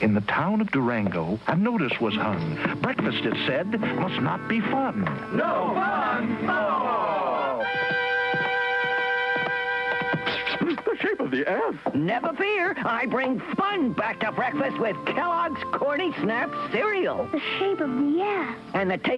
In the town of Durango, a notice was hung. Breakfast, it said, must not be fun. No fun! No! The shape of the S. Never fear, I bring fun back to breakfast with Kellogg's Corny Snap cereal. The shape of the S. And the taste